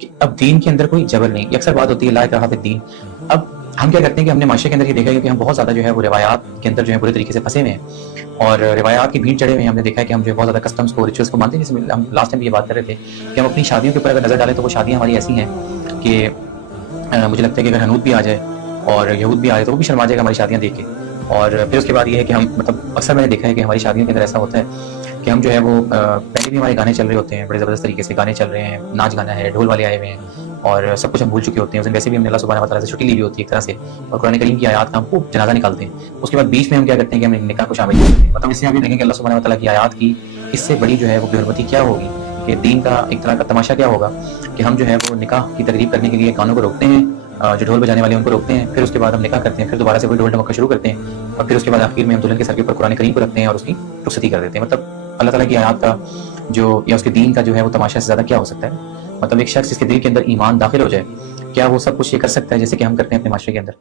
کہ اب دین کے اندر کوئی جبر نہیں. یہ اکثر بات ہوتی ہے لا اکراہ فی الدین. اب ہم کیا کرتے ہیں کہ ہم نے معاشرے کے اندر یہ دیکھا ہے کہ ہم بہت زیادہ جو ہے وہ روایات کے اندر جو ہے برے طریقے سے پھنسے ہوئے ہیں اور روایات کی بھیڑ چڑھے ہوئے ہیں. ہم نے دیکھا ہے کہ ہم جو ہے بہت زیادہ کسٹمس کو ریچولس کو مانتے ہیں. جیسے ہم لاسٹ ٹائم یہ بات کر رہے تھے کہ ہم اپنی شادیوں کے اوپر اگر نظر ڈالیں تو وہ شادیاں ہماری ایسی ہیں کہ مجھے لگتا ہے کہ اگر حنوت بھی آ جائے اور یہود بھی آ جائے تو وہ بھی شرما جائے گا ہماری شادیاں دیکھ کے. اور پھر اس کے بعد یہ ہے کہ ہم مطلب اکثر میں نے دیکھا ہے کہ ہماری شادیوں کے اندر ایسا ہوتا ہے کہ ہم جو ہے وہ پہلے بھی ہمارے گانے چل رہے ہوتے ہیں, بڑے زبردست طریقے سے گانے چل رہے ہیں, ناچ گانا ہے, ڈھول والے آئے ہوئے ہیں اور سب کچھ ہم بھول چکے ہوتے ہیں. اس دن ویسے بھی ہم نے اللہ سبحانہ و تعالیٰ سے چھٹی لی ہوئی ہوتی ہے ایک طرح سے, اور قرآن کریم کی آیات کا ہم خوب جنازہ نکالتے ہیں. اس کے بعد بیچ میں ہم کیا کرتے ہیں کہ ہم نکاح کو شامل کرتے ہیں. مطلب اس سے آپ یہ دیکھیں کہ اللہ سبحانہ و تعالیٰ کی آیات کی اس سے بڑی جو ہے وہ بے حرمتی کیا ہوگی, کہ دین کا ایک طرح کا تماشا کیا ہوگا کہ ہم جو ہے وہ نکاح کی تقریب کرنے کے لیے گانوں کو روکتے ہیں, جو ڈھول بجانے والے ان کو روکتے ہیں, پھر اس کے بعد ہم نکاح کرتے ہیں, پھر دوبارہ سے وہی ڈھول ڈمکا شروع کرتے ہیں اور پھر اس کے بعد آخر میں ہم دلہن کے سر کے اوپر قرآن کریم کو رکھتے ہیں اور اس کی رخصتی کر دیتے ہیں. مطلب اللہ تعالیٰ کی آیات کا جو یا اس کے دین کا جو ہے وہ تماشا سے زیادہ کیا ہو سکتا ہے. مطلب ایک شخص جس کے دل کے اندر ایمان داخل ہو جائے, کیا وہ سب کچھ یہ کر سکتا ہے جیسے کہ ہم کرتے ہیں اپنے معاشرے کے اندر؟